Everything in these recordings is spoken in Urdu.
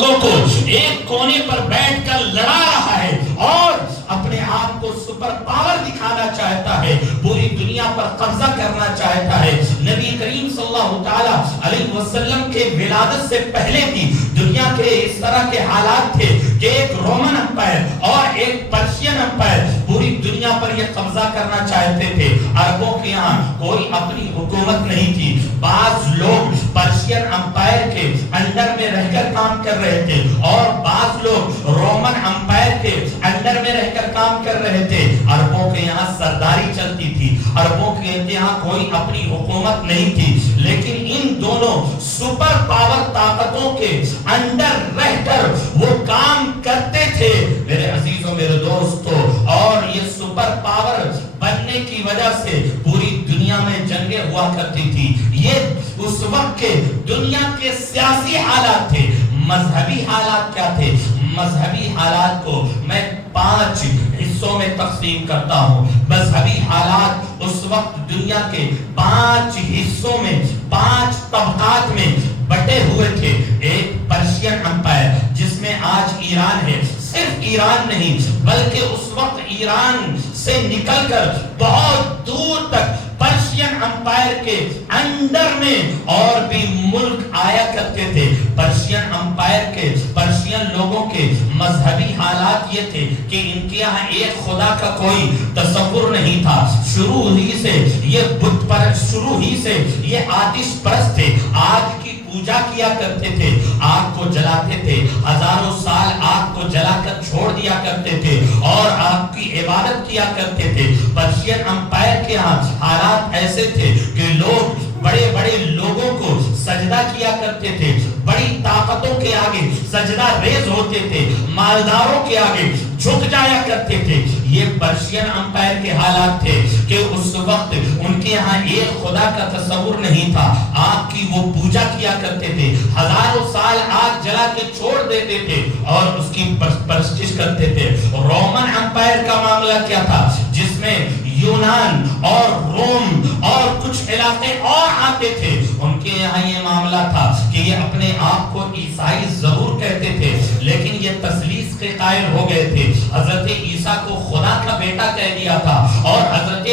کو ایک کونے پر بیٹھ کر لڑا رہا ہے اور اپنے آپ کو سپر پاور دکھانا چاہتا ہے، پوری دنیا پر قبضہ کرنا چاہتا ہے۔ نبی کریم صلی اللہ تعالی علیہ وسلم کے ولادت سے پہلے بھی دنیا کے اس طرح کے حالات تھے کہ ایک رومن امپائر اور ایک پرشین امپائر پوری دنیا پر یہ قبضہ کرنا چاہتے تھے۔ عربوں کے یہاں کوئی اپنی حکومت نہیں تھی، بعض لوگ پرشین امپائر کے انڈر میں رہ کر کام کر رہے تھے اور بعض لوگ رومن امپائر کے انڈر میں رہ کر کام کر رہے تھے۔ عربوں کے یہاں سرداری چلتی تھی، عربوں کے یہاں کوئی اپنی حکومت نہیں تھی، لیکن ان دونوں سپر پاور طاقتوں کے انڈر رہ کر وہ کام کرتے تھے میرے عزیزوں، میرے دوستوں، اور یہ سپر پاور بننے کی وجہ سے پوری دنیا میں جنگیں ہوا کرتی تھی۔ یہ اس وقت کے دنیا کے سیاسی حالات تھے۔ مذہبی حالات کیا تھے؟ مذہبی حالات کو میں 5 حصوں میں تقسیم کرتا ہوں۔ مذہبی حالات اس وقت دنیا کے 5 حصوں میں، 5 طبقات میں بٹے ہوئے تھے۔ ایک پرشین امپائر جس میں آج ایران ہے، صرف ایران نہیں بلکہ اس وقت ایران سے نکل کر بہت دور تک پرشین امپائر کے انڈر میں اور بھی ملک آیا کرتے تھے۔ پرشین امپائر کے، پرشین لوگوں کے مذہبی حالات یہ تھے کہ ان کے یہاں ایک خدا کا کوئی تصور نہیں تھا۔ شروع ہی سے یہ بت پرست، شروع ہی سے یہ آتش پرست تھے، آگ کی پوجا کیا کرتے تھے، آگ کو جلاتے تھے، ہزاروں سال آگ کو جلا کر چھوڑ دیا کرتے تھے اور آگ کی عبادت کیا کرتے تھے۔ پرشین امپائر کے ہاں حالات ایسے تھے کہ لوگ بڑے بڑے لوگوں کو سجدہ کیا کرتے تھے، بڑی طاقتوں کے آگے سجدہ ریز ہوتے تھے، مالداروں کے آگے جھک جایا کرتے تھے۔ یہ پرشین امپائر کے حالات تھے کہ اس وقت ان کے ہاں ایک خدا کا تصور نہیں تھا، آگ کی وہ پوجا کیا کرتے تھے، ہزاروں سال آگ جلا کے چھوڑ دیتے تھے اور اس کی پرستش کرتے تھے۔ رومن امپائر کا معاملہ کیا تھا؟ جس میں یونان اور روم اور کچھ علاقے اور آتے تھے، ان کے یہاں یہ معاملہ تھا کہ یہ اپنے آپ کو عیسائی ضرور کہتے تھے لیکن یہ تثلیث کے قائل ہو گئے تھے۔ حضرت عیسیٰ کو خدا کا بیٹا کہہ دیا تھا اور حضرت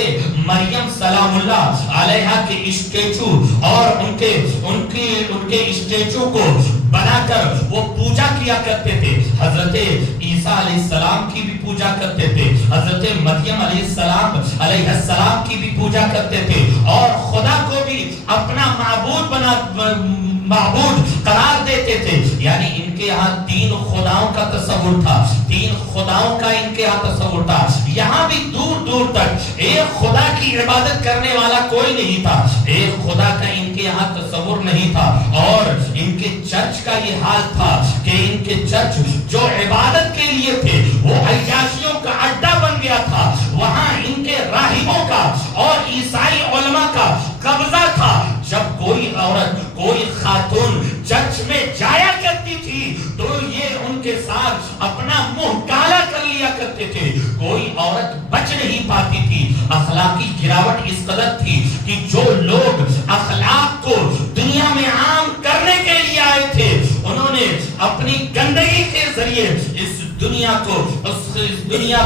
مریم سلام اللہ علیہا کے اسٹیچو اور ان کے اسٹیچو کو بنا کر وہ پوجا کیا کرتے تھے۔ حضرت عیسیٰ علیہ السلام کی بھی پوجا کرتے تھے، حضرت مریم علیہ السلام کی بھی پوجا کرتے تھے اور خدا کو بھی اپنا معبود قرار دیتے تھے۔ یعنی ان کے یہاں 3 خداؤں کا تصور تھا، 3 خداؤں کا ان کے یہاں تصور تھا۔ یہاں بھی دور دور تک ایک خدا کی عبادت کرنے والا کوئی نہیں تھا، ایک خدا کا ان کے یہاں تصور نہیں تھا۔ اور ان کے چرچ کا یہ حال تھا کہ ان کے چرچ جو عبادت کے لیے تھے وہ عیاشیوں کا اڈا بن گیا تھا، وہاں ان کے راہبوں کا اور عیسائی علماء کا قبضہ تھا۔ جب کوئی عورت، کوئی خاتون چرچ میں جایا کرتی تھی تو یہ ان کے ساتھ اپنا منہ کالا کر لیا کرتے تھے، کوئی عورت بچ نہیں پاتی تھی۔ اخلاقی گراوٹ اس قدر تھی کہ جو لوگ اخلاق کو دنیا میں عام کرنے کے لیے آئے تھے انہوں نے اپنی گندگی کے ذریعے اس دنیا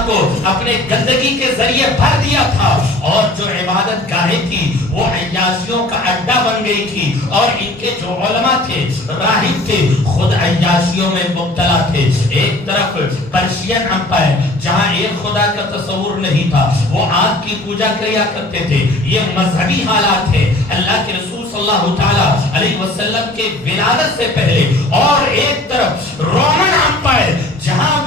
کو اپنے گندگی کے ذریعے بھر دیا تھا اور جو عبادت گاہیں تھی وہ عیاشیوں کا اڈا بن گئی تھی اور ان کے جو علماء تھے، راہب تھے، خود عیاشیوں میں مبتلا تھے۔ ایک طرف پرشین امپائر جہاں ایک خدا کا تصور نہیں تھا، وہ آگ کی پوجا کیا کرتے تھے، یہ مذہبی حالات ہے اللہ کے رسول صلی اللہ تعالی علیہ وسلم کے ولادت سے پہلے۔ اور ایک طرف رومن امپائر جہاں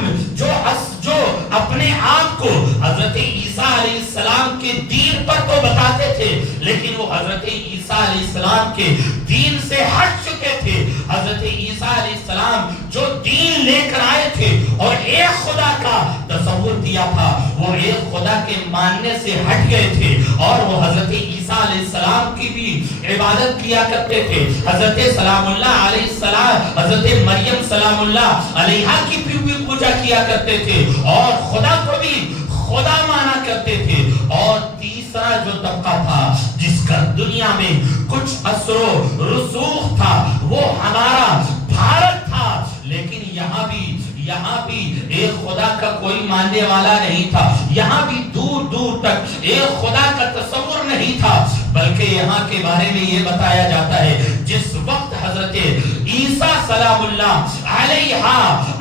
جو اپنے آپ کو حضرت عیسیٰ علیہ السلام کے دین پر تو بتاتے تھے لیکن وہ حضرت عیسیٰ علیہ السلام کے دین سے ہٹ چکے تھے۔ حضرت عیسیٰ علیہ السلام جو دین لے کر آئے تھے اور ایک خدا کا تصور دیا تھا، وہ ایک خدا کے ماننے سے ہٹ گئے تھے اور وہ حضرت عیسیٰ علیہ السلام کی بھی عبادت کیا کرتے تھے، حضرت سلام اللہ علیہ السلام، حضرت مریم سلام اللہ علیہا کی بھی پوجا کیا کرتے تھے اور خدا کو بھی خدا مانا کرتے تھے۔ اور تیسرا جو طبقہ تھا جس کا دنیا میں کچھ اثر و رسوخ تھا وہ ہمارا بھارت تھا، لیکن یہاں بھی ایک خدا کا کوئی ماننے والا نہیں تھا، یہاں بھی دور دور تک ایک خدا کا تصور نہیں تھا، بلکہ یہاں کے بارے میں یہ بتایا جاتا ہے جس وقت حضرت عیسیٰ سلام اللہ علیہ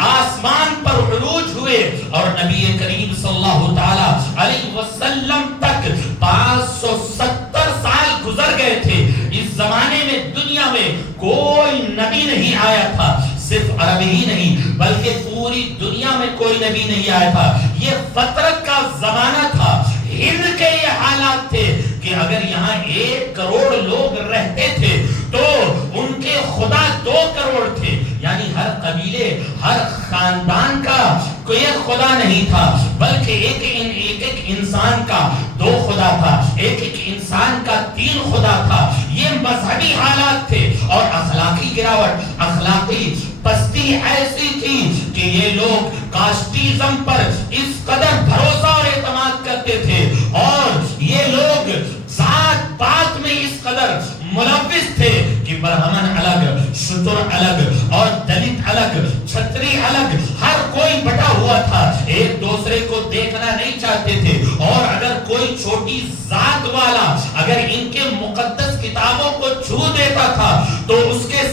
آسمان پر عروج ہوئے اور نبی کریم صلی اللہ تعالی علیہ وسلم تک 570 سال گزر گئے تھے۔ اس زمانے میں دنیا میں کوئی نبی نہیں آیا تھا، صرف عرب ہی نہیں بلکہ پوری دنیا میں کوئی نبی نہیں آیا تھا۔ یہ فترت کا زمانہ تھا، ہند کے یہ حالات تھے کہ اگر یہاں 1 کروڑ لوگ رہتے تھے تو ان کے خدا 2 کروڑ تھے، یعنی ہر قبیلے ہر خاندان کا کوئی خدا نہیں تھا، بلکہ ایک انسان کا 2 خدا تھا، ایک انسان کا 3 خدا تھا۔ یہ مذہبی حالات تھے اور اخلاقی گراوٹ، اخلاقی پستی ایسی تھی کہ یہ لوگ کاسٹیزم پر اس قدر بھروسہ اور اعتماد کرتے تھے اور یہ لوگ ذات پات میں اس قدر ملوث تھے کہ برہمن الگ، شتر الگ اور دلت الگ، چھتری الگ، ہر کوئی بٹا ہوا تھا، ایک دوسرے کو دیکھنا نہیں چاہتے تھے، اور اگر کوئی چھوٹی ذات والا اگر ان کے مقدس کتابوں کو چھو دیتا تھا تو اس کے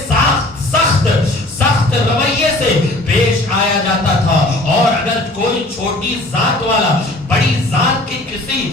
سخت رویے سے پیش آیا جاتا تھا، اور اگر کوئی چھوٹی ذات والا بڑی ذات کی کسی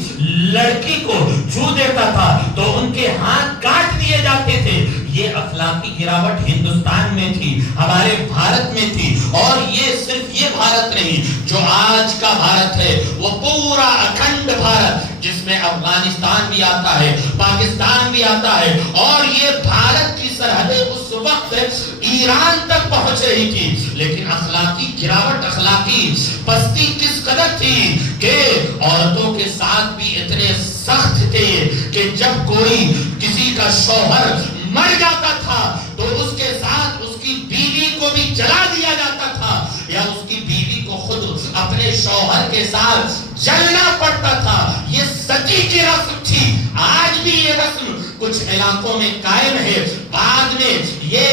لڑکی کو چھو دیتا تھا تو ان کے ہاتھ کاٹ دیے جاتے تھے۔ یہ اخلاقی گراوٹ ہندوستان میں تھی، ہمارے بھارت میں تھی، اور یہ صرف یہ بھارت نہیں جو آج کا بھارت ہے، وہ پورا اکھنڈ بھارت جس میں افغانستان بھی آتا ہے، پاکستان بھی آتا ہے، اور یہ بھارت کی سرحدیں اس وقت ایران تک پہنچ رہی تھی۔ لیکن اخلاقی گراوٹ، اخلاقی پستی کس قدر تھی کہ عورتوں کے ساتھ بھی اتنے سخت تھے کہ جب کوئی کسی کا شوہر مر جاتا تھا تو اس کے ساتھ اس کی بیوی کو بھی جلا دیا جاتا تھا، یا اس کی بیوی کو خود اپنے شوہر کے ساتھ جلنا پڑتا تھا۔ یہ ستی کی رسم تھی، آج بھی یہ رسم کچھ علاقوں میں قائم ہے۔ بعد میں یہ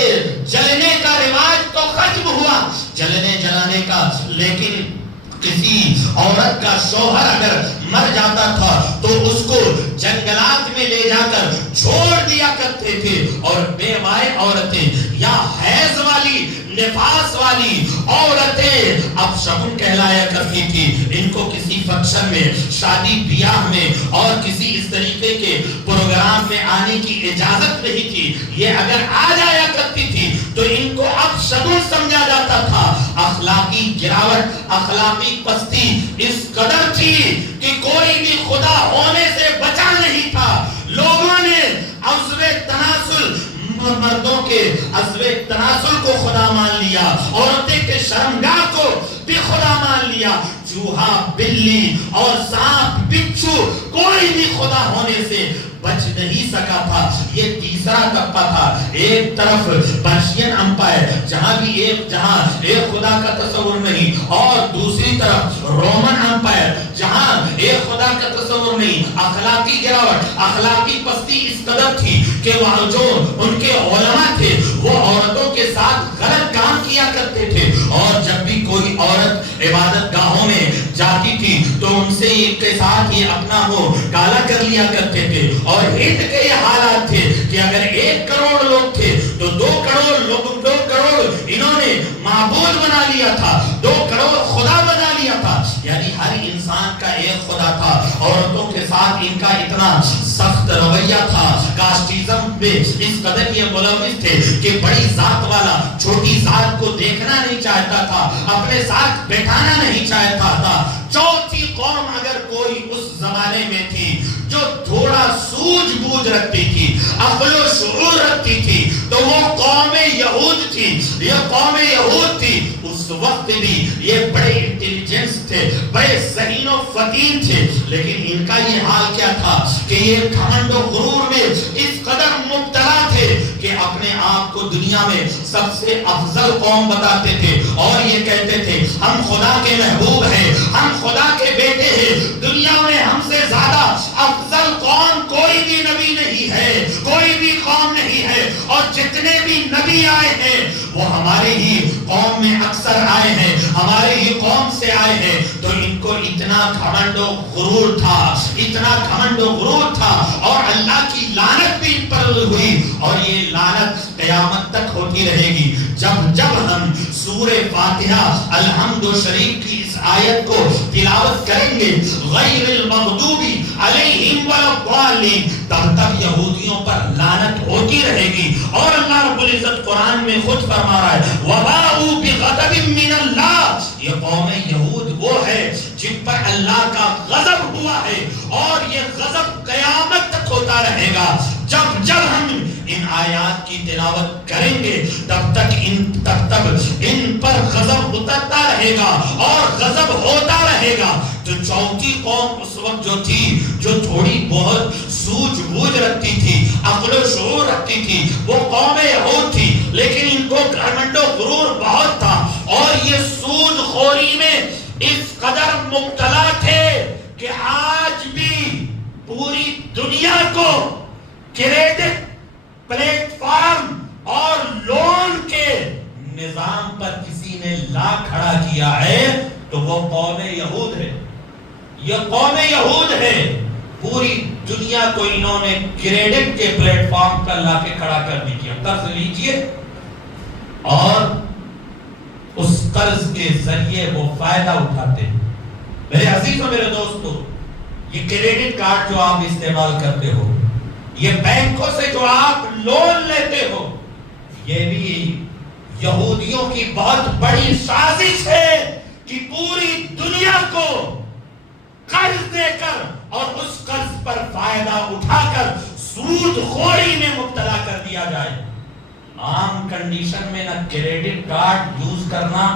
جلنے کا رواج تو ختم ہوا، جلنے جلانے کا، لیکن کسی عورت کا شوہر اگر مر جاتا تھا تو اس کو جنگلات میں لے جا کر چھوڑ دیا کرتے تھے، اور بیوائے عورتیں یا حیض والی، نفاس والی عورتیں اب شگن کہلایا کرتی تھی۔ ان کو کسی فنکشن میں، شادی بیاہ میں اور کسی اس طریقے کے پروگرام میں آنے کی اجازت نہیں تھی، یہ اگر آ جایا کرتی تھی تو ان کو اب شگن سمجھا جاتا تھا۔ اخلاقی گراوٹ، اخلاقی پستی اس قدر تھی کہ کوئی بھی خدا ہونے سے بچا نہیں تھا۔ لوگوں نے عضو تناسل، مردوں کے عضو تناسل کو خدا مان لیا، عورتیں کے شرمگاہ کو بھی خدا مان لیا۔ چوہا، بلی اور سانپ، بچھو کوئی بھی خدا ہونے سے بچ نہیں سکا تھا۔ یہ تیسرا طبقہ تھا، ایک طرف پرشین امپائر جہاں ایک خدا کا تصور نہیں، اور دوسری طرف رومن امپائر جہاں ایک خدا کا تصور نہیں۔ اخلاقی گراوٹ، اخلاقی پستی اس قدر تھی کہ وہ جو ان کے علماء تھے وہ عورتوں کے ساتھ غلط کام کیا کرتے تھے، اور جب بھی کوئی عورت عبادت گاہوں میں جاتی تھی تو ان سے ایک کے ساتھ یہ اپنا منہ کالا کر لیا کرتے تھے۔ اور ہند کے یہ حالات تھے کہ اگر 1 کروڑ لوگ تھے تو 2 کروڑ لوگ، 2 کروڑ انہوں نے معبود بنا لیا تھا، 2 کروڑ خدا بنا لیا تھا، یعنی ہر انسان کا ایک خدا تھا۔ عورتوں کے ساتھ ان کا اتنا سخت رویہ تھا، کاسٹیزم میں اس قدر یہ ملوث تھے کہ بڑی ذات والا چھوٹی ذات کو دیکھنا نہیں چاہتا تھا، اپنے ساتھ بیٹھانا نہیں چاہتا تھا۔ چوتھی قوم اگر کوئی اس زمانے میں تھی جو تھوڑا سوجھ بوجھ رکھتی تھی، عقل و شعور رکھتی تھی، تو وہ قوم یہود تھی۔ یہ قوم یہود تھی، اس وقت بھی یہ بڑے انٹیلیجنس تھے، بڑے ذہین و فطین تھے، لیکن ان کا یہ حال کیا تھا کہ یہ گھمنڈ و غرور میں اس قدر مبتلا تھے کہ اپنے آپ کو دنیا میں سب سے افضل قوم بتاتے تھے، اور یہ کہتے تھے ہم خدا کے محبوب ہیں، ہم خدا کے بیٹے ہیں، دنیا میں ہم سے زیادہ افضل قوم کوئی بھی نبی نہیں ہے، کوئی بھی قوم نہیں ہے، اور جتنے بھی نبی آئے ہیں وہ ہمارے ہی قوم میں اکثر آئے ہیں، قوم سے آئے ہیں تو ان کو اتنا گھمنڈ و غرور تھا، اتنا گھمنڈ و غرور تھا، اور اللہ کی لعنت بھی ان پر ہوئی، اور یہ لعنت قیامت تک ہوتی رہے گی۔ جب ہم سورہ فاتحہ الحمد شریف کی اس آیت کو تلاوت کریں گے، غیر المغضوب علیہم ولا الضالین، تب یہودیوں پر لعنت ہوتی رہے گی۔ اور اللہ رب العزت قرآن میں خود فرما رہا ہے وَبَاءُوا بِغَضَبٍ مِّنَ اللَّهِ، یہ قوم یہود وہ ہے جن پر اللہ کا غضب ہوا ہے، اور یہ غضب قیامت تک ہوتا رہے گا۔ جب ہم ان آیات کی تلاوت کریں گے تب تک ان پر غضب اترتا رہے گا اور غضب ہوتا رہے گا۔ جو چوتھی قوم اس وقت جو تھی، جو تھوڑی بہت سوجھ بوجھ رکھتی تھی، عقل و شعور رکھتی تھی، وہ قوم یہود تھی، لیکن ان کو گھمنڈ و غرور بہت تھا، اور یہ سود خوری میں اس قدر مبتلا تھے کہ آج بھی پوری دنیا کو کریڈٹ پلیٹ فارم اور لون کے نظام پر کسی نے لا کھڑا کیا ہے تو وہ قوم یہود ہے۔ یہ قوم یہود ہے، پوری دنیا کو انہوں نے کریڈٹ کے پلیٹ فارم پر لا کے کھڑا کر دیا۔ قرض لیجئے اور اس قرض کے ذریعے وہ فائدہ اٹھاتے ہیں۔ میرے عزیزوں، میرے دوستو، یہ کریڈٹ کارڈ جو آپ استعمال کرتے ہو، یہ بینکوں سے جو آپ لون لیتے ہو، یہ بھی یہودیوں کی بہت بڑی سازش ہے کہ پوری دنیا کو قرض دے کر اور اس قرض پر فائدہ اٹھا کر سود خوری میں مبتلا کر دیا جائے۔ عام کنڈیشن میں نہ کریڈٹ کارڈ یوز کرنا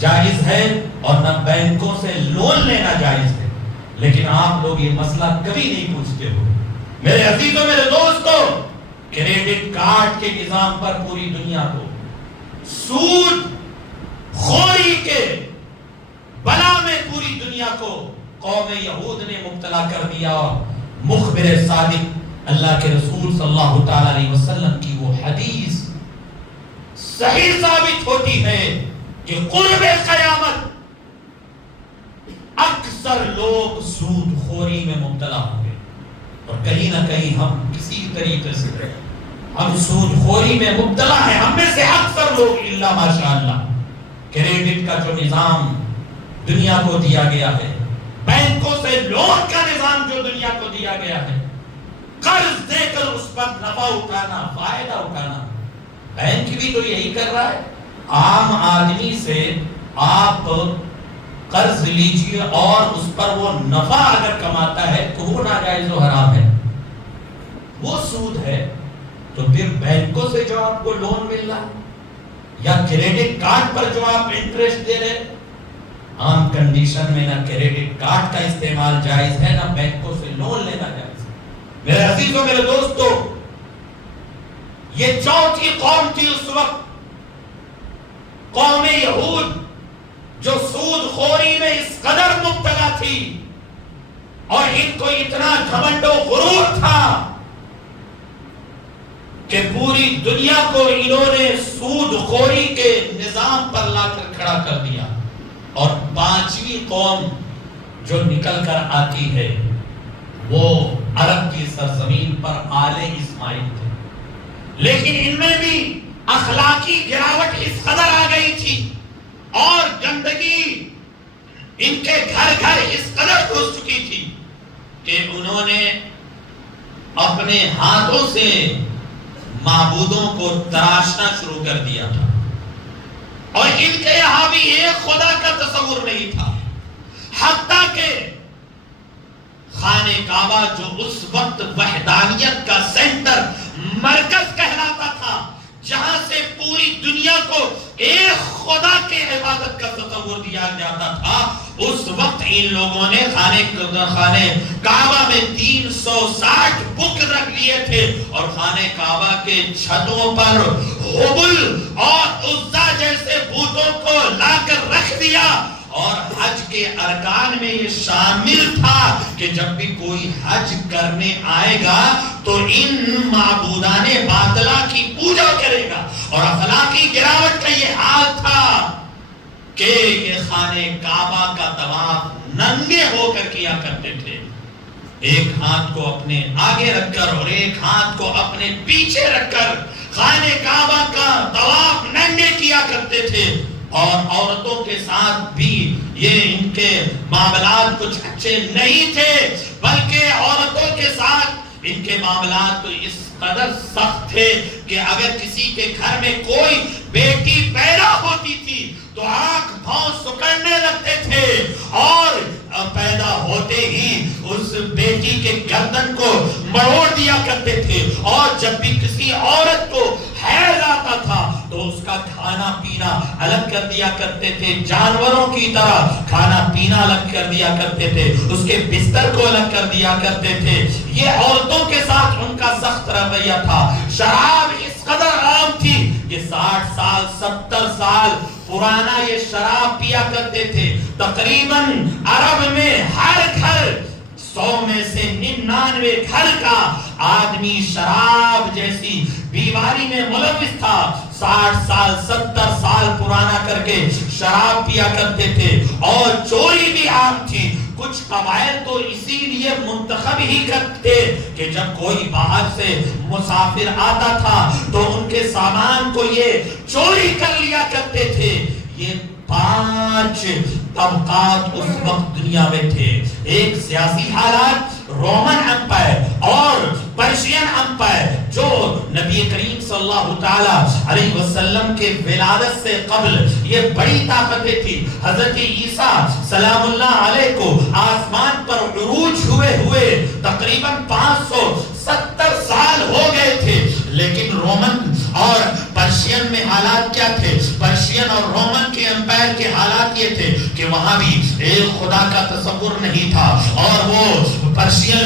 جائز ہے اور نہ بینکوں سے لون لینا جائز ہے، لیکن آپ لوگ یہ مسئلہ کبھی نہیں پوچھتے ہو۔ میرے عزیزوں، میرے دوستو، کریڈٹ کارڈ کے نظام پر پوری دنیا کو سود خوری کے بلا میں پوری دنیا کو قوم یہود نے مبتلا کر دیا، اور مخبر صادق اللہ کے رسول صلی اللہ تعالی علیہ وسلم کی وہ حدیث صحیح ثابت ہوتی ہے کہ قرب قیامت اکثر لوگ سود خوری میں مبتلا ہوں گے، اور کہیں نہ کہیں ہم کسی طریقے سے ہم سود خوری میں مبتلا ہیں۔ ہم میں سے اکثر لوگ الا ماشاءاللہ کریڈٹ کا جو نظام دنیا کو دیا گیا ہے، بینکوں سے لون کا نظام جو دنیا کو دیا گیا ہے، قرض دے کر اس پر نفع اٹھانا، فائدہ اٹھانا، بینک بھی تو یہی کر رہا ہے۔ عام آدمی سے آپ قرض لیجئے اور اس پر وہ نفع اگر کماتا ہے تو وہ ناجائز و حرام ہے، وہ سود ہے۔ تو پھر بینکوں سے جو آپ کو لون مل رہا یا کریڈٹ کارڈ پر جو آپ انٹریسٹ دے رہے، عام کنڈیشن میں نہ کریڈٹ کارڈ کا استعمال جائز ہے، نہ بینکوں سے لون لینا جائز ہے۔ میرے عزیزوں، میرے دوستو، یہ چوتھی قوم تھی اس وقت، قوم یہود، جو سود خوری میں اس قدر مبتلا تھی اور ان کو اتنا گھمنڈ و غرور تھا کہ پوری دنیا کو انہوں نے سود خوری کے نظام پر لا کر کھڑا کر دیا۔ اور پانچویں قوم جو نکل کر آتی ہے وہ عرب کی سرزمین پر آل اسماعیل تھے، لیکن ان میں بھی اخلاقی گراوٹ اس قدر آ گئی تھی اور گندگی ان کے گھر گھر اس قدر گھس چکی تھی کہ انہوں نے اپنے ہاتھوں سے معبودوں کو تراشنا شروع کر دیا تھا، اور ان کے یہاں بھی ایک خدا کا تصور نہیں تھا، حتیٰ کہ خانہ کعبہ جو اس وقت وحدانیت کا سینٹر، مرکز کہلاتا تھا، جہاں سے پوری دنیا کو ایک خدا کے عبادت کا تصور دیا جاتا تھا، اس وقت ان لوگوں نے خانہ کعبہ میں 360 بت رکھ لیے تھے، اور خانہ کعبہ کے چھتوں پر ہبل اور عزا جیسے بتوں کو لا کر رکھ دیا۔ اور حج کے ارکان میں یہ شامل تھا کہ جب بھی کوئی حج کرنے آئے گا تو ان معبودان باطلہ کی پوجا کرے گا، اور اخلاقی گراوٹ کا یہ حال تھا کہ یہ خانے کعبہ کا طواف ننگے ہو کر کیا کرتے تھے، ایک ہاتھ کو اپنے آگے رکھ کر اور ایک ہاتھ کو اپنے پیچھے رکھ کر خانے کعبہ کا طواف ننگے کیا کرتے تھے، اور عورتوں کے ساتھ بھی یہ ان کے معاملات کچھ اچھے نہیں تھے، بلکہ عورتوں کے ساتھ ان کے معاملات تو اس قدر سخت تھے کہ اگر کسی کے گھر میں کوئی بیٹی پیدا ہوتی تھی تو آنکھ بھاؤں سکڑنے لگتے تھے، اور پیدا ہوتے ہی اس بیٹی کے گردن کو مروڑ دیا کرتے تھے، اور جب بھی کسی عورت کو حیض آتا تھا تو اس کا کھانا پینا الگ کر دیا کرتے تھے، جانوروں کی طرح کھانا پینا الگ کر دیا کرتے تھے، اس کے بستر کو الگ کر دیا کرتے تھے۔ یہ عورتوں کے ساتھ ان کا سخت رویہ تھا۔ شراب اس قدر عام تھی کہ 60 سال 70 سال پرانا یہ شراب پیا کرتے تھے۔ تقریباً عرب میں ہر گھر 100 میں سے 99 گھر کا آدمی شراب جیسی بیماری میں ملوث تھا۔ 60 سال 70 سال پرانا کر کے شراب پیا کرتے تھے، اور چوری بھی عام تھی۔ کچھ قبائل تو اسی لیے منتخب ہی کرتے کہ جب کوئی باہر سے مسافر آتا تھا تو ان کے سامان کو یہ چوری کر لیا کرتے تھے۔ یہ 5 طبقات اس وقت دنیا میں تھے۔ ایک سیاسی حالات، رومن امپائر اور پرشین امپائر، جو نبی کریم صلی اللہ تعالی علیہ وسلم کے ولادت سے قبل یہ بڑی طاقتیں تھی۔ حضرت عیسیٰ سلام اللہ علیہ کو آسمان پر عروج ہوئے تقریباً 570 سال ہو گئے تھے، لیکن رومن اور پرشین میں حالات کیا تھے؟ پرشین اور رومن کے امپائر کے حالات یہ تھے کہ وہاں بھی ایک خدا کا تصور نہیں تھا، اور وہ پرشین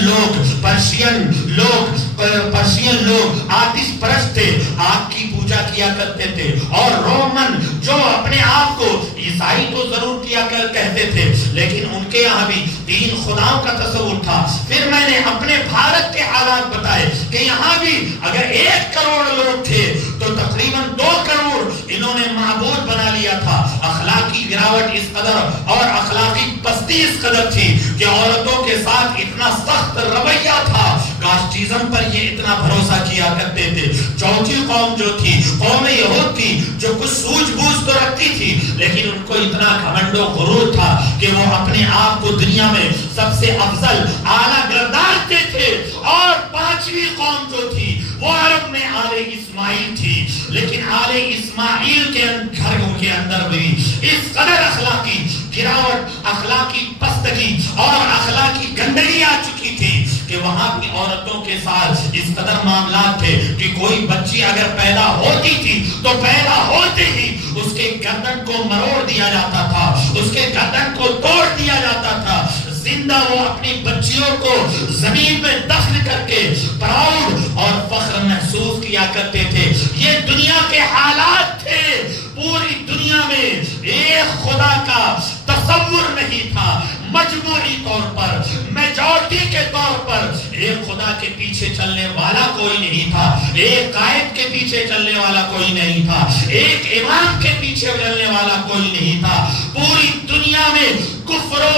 لوگ آتش پرست تھے، آگ کی پوجا کیا کرتے تھے، اور رومن جو اپنے آپ کو عیسائی تو ضرور کیا کہتے تھے، لیکن ان کے یہاں بھی 3 خداؤں کا تصور تھا۔ پھر میں نے اپنے بھارت کے حالات بتائے کہ یہاں بھی اگر 1 کروڑ لوگ تھے تو تقریباً 2 کروڑ انہوں نے معبود بنا لیا تھا۔ اخلاقی گراوٹ اس قدر اور اخلاقی پستی اس قدر تھی کہ عورتوں کے ساتھ اتنا سخت رویہ تھا، کاسٹیزم پر یہ اتنا بھروسہ کیا کرتے تھے۔ چوتھی قوم جو تھی قوم یہود تھی، جو کچھ سوجھ بوجھ تو رکھتی تھی، لیکن ان کو اتنا گھمنڈ و غرور تھا کہ وہ اپنے آپ کو دنیا میں سب سے افضل اعلیٰ گردانتے تھے۔ اور 5ویں قوم جو تھی وہ عرب میں آل اسماعیل تھی، لیکن آل اسماعیل کے گھروں کے اندر بھی اس قدر اخلاقی گراوٹ، اخلاقی پستگی اور اخلاقی گندگی آ چکی تھی کہ وہاں بھی عورتوں کے ساتھ اس قدر معاملات تھے کہ کوئی بچی اگر پیدا ہوتی تھی تو پیدا ہوتے ہی اس کے گردن کو مروڑ دیا جاتا تھا، اس کے گردن کو توڑ دیا جاتا تھا۔ زندہ وہ اپنی بچیوں کو زمین میں دفن کر کے پراؤڈ اور فخر محسوس کیا کرتے تھے۔ یہ دنیا کے حالات تھے۔ پوری دنیا میں ایک خدا کا تصور نہیں تھا۔ مجموعی طور پر، میجورٹی کے طور پر ایک خدا کے پیچھے چلنے والا کوئی نہیں تھا، ایک قائد کے پیچھے چلنے والا کوئی نہیں تھا، ایک امام کے پیچھے چلنے والا کوئی نہیں تھا۔ پوری دنیا میں کفر و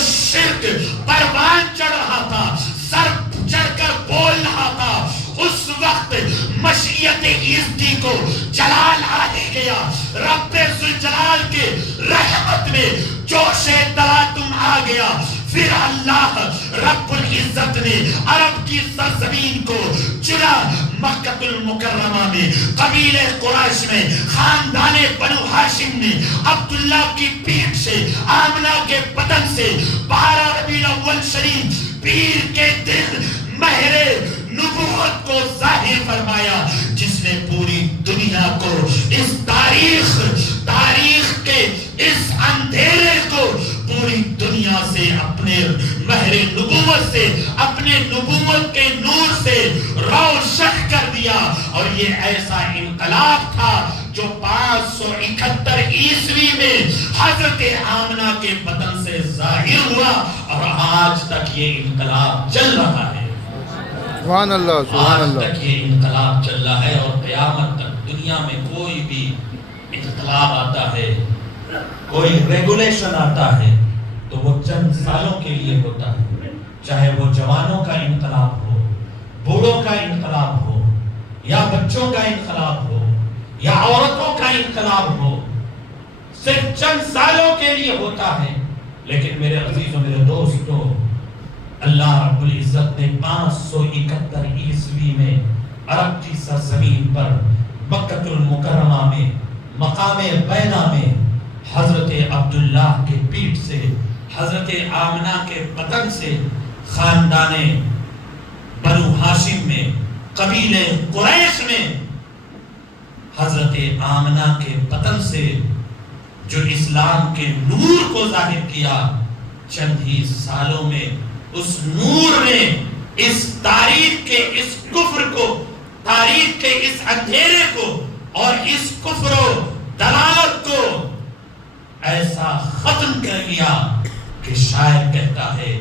شرک پروان چڑھ رہا تھا، سر چڑھ کر بول رہا تھا۔ اس وقت مشیت عزتی کو جلال آ گیا، رب ذوالجلال کے رحمت میں جوش تلاطم آ گیا۔ پھر اللہ رب العزت نے عرب کی سرزمین کو چنا، مکہ المکرمہ میں قبیلہ قریش میں خاندان بنو ہاشم نے عبداللہ کی پیٹھ سے، آمنہ کے بدن سے 12 ربیع الاول شریف پیر کے دن مہر نبوت کو ظاہر فرمایا، جس نے پوری دنیا کو اس تاریخ کے اس اندھیرے کو پوری دنیا سے اپنے مہر نبوت سے، اپنے نبوت کے نور سے روشن کر دیا۔ اور یہ ایسا انقلاب تھا جو 571 عیسوی میں حضرت آمنہ کے بدن سے ظاہر ہوا، اور آج تک یہ انقلاب چل رہا ہے۔ سبحان اللہ، سبحان اللہ۔ آج تک یہ انقلاب چل رہا ہے، اور قیامت تک دنیا میں کوئی بھی اقتدار انقلاب آتا ہے، کوئی ریگولیشن آتا ہے تو وہ چند سالوں کے لیے ہوتا ہے، چاہے وہ جوانوں کا انقلاب ہو، بوڑھوں کا انقلاب ہو، یا بچوں کا انقلاب ہو، یا عورتوں کا انقلاب ہو، صرف چند سالوں کے لیے ہوتا ہے۔ لیکن میرے عزیزوں، میرے دوستوں، اللہ رب العزت نے 571 عیسوی میں عرب کی سرزمین پر مکہ المکرمہ میں مقام بینا میں حضرت عبداللہ کے پیٹ سے، حضرت آمنہ کے بطن سے، خاندان بنو ہاشم میں، قبیل قریش میں حضرت آمنہ کے بطن سے جو اسلام کے نور کو ظاہر کیا، چند ہی سالوں میں اس نور نے اس تاریخ کے اس کفر کو، تاریخ کے اس اندھیرے کو اور اس کفر و دلالت کو ایسا ختم کر دیا کہ شاعر کہتا ہے